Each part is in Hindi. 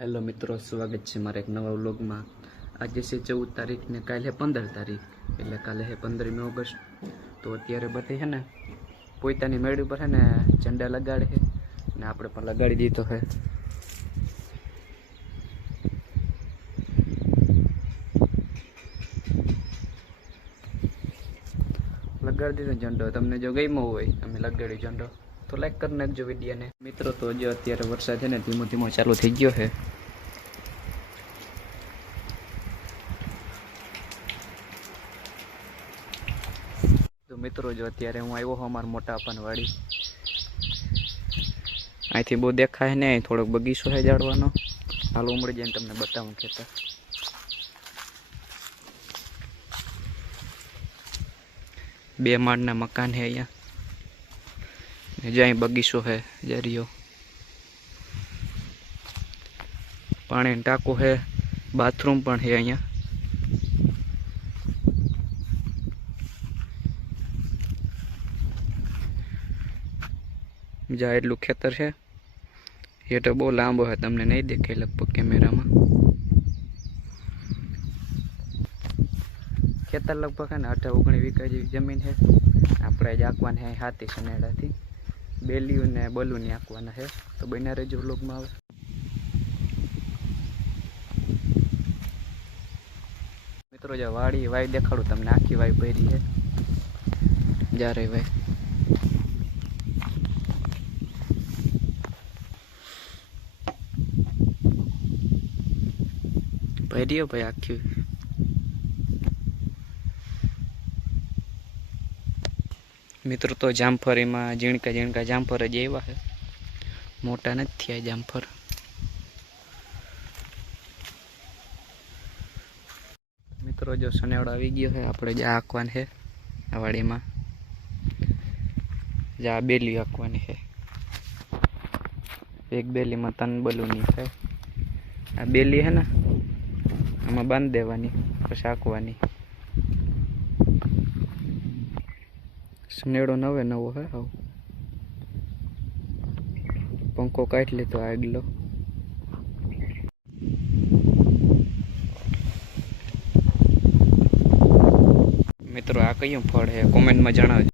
हेलो मित्रों, स्वागत है मारे एक नवा व्लॉग में। आज से 14 तारीख ने काल है 15 तारीख એટલે કાલે है 15મી ઓગસ્ટ। तो અત્યારે બધે है ने પોતાની મેળી પર है ने झंडा लगाड़े है ने આપણે પણ લગાડી દીધો है। લગાડી દીધો झंडो। તમને જો ગમ્યો હોય તમે લગાડી झंडो तो लाइक कर नाखजो विडियो ने। मित्रों तो जो અત્યારે વરસાદ है ने धीमो धीमो चालू થઈ ગયો है। तो मित्रों जो अत्यारे हूँ आव्यो हूँ अमार मोटा अप्पानी वाड़ी। અહીંથી બહુ દેખાય ને, થોડોક બગીચો છે ઝાડવાનો। હાલ ઉમળી જઈને તમને બતાવું ખેતર। બે માળના મકાન है અહીંયા, જ્યાં બગીચો है જરીયો, પાણીનો ટાંકો है, બાથરૂમ પણ है અહીંયા। जा एटलू खेतर है। ये तो बहुत लांबो है, तमने नहीं देखे लगभग कैमरा में। खेतर लगभग है ना 18-19 वीघा जेवी जमीन है। आपणे आंकवाना है हाथी सनेड़ा थी, बेलियों ने बलूनी आंकवाना है। तो बना रहे जो लोग में आवे। मित्रों जो वाड़ी वाई देखाड़ू तमने, आखी वाई भरी है। जा रही वाई भरी हो भाई आखी। मित्रों तो जामफर में झीणका झीणका जामफर ज एवा है, मोटा नहीं थया जामफर। मित्रों जो सनेवड़ो आई गयो है, आपणे जा आंकवान है आ वाड़ी में। जा बेली आंकवानी है, एक बेली में 3 बलूनी है। आ बेली है ना, आमा बांध देवानी पछी आंकवानी। सनेड़ो नवे नवो है। आव पंखो काढ लीधो आगलो। मित्रों आ कयुं फळ है कमेंट में जणावजो।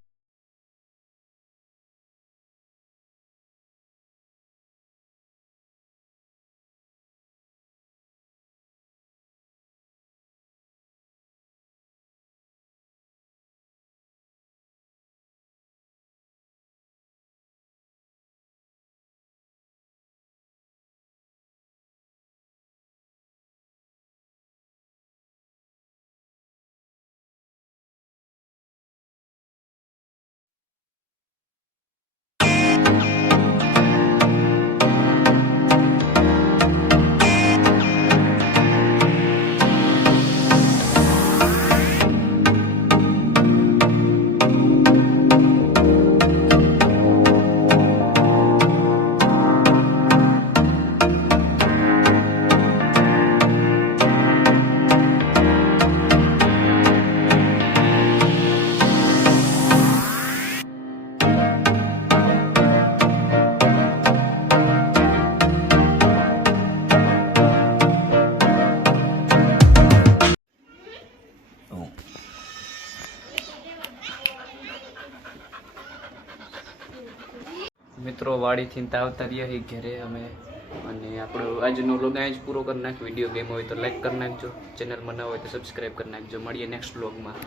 मित्रों वाड़ी थी आवता रहिया है घरे अमे। અને આપણો આજનો વ્લોગ અહીં જ પૂરો કરી નાખ। વિડીયો ગેમ હોય તો લાઈક કરી નાખજો, ચેનલમાં ન હોય તો સબસ્ક્રાઈબ કરી નાખજો। મળીએ નેક્સ્ટ વ્લોગમાં।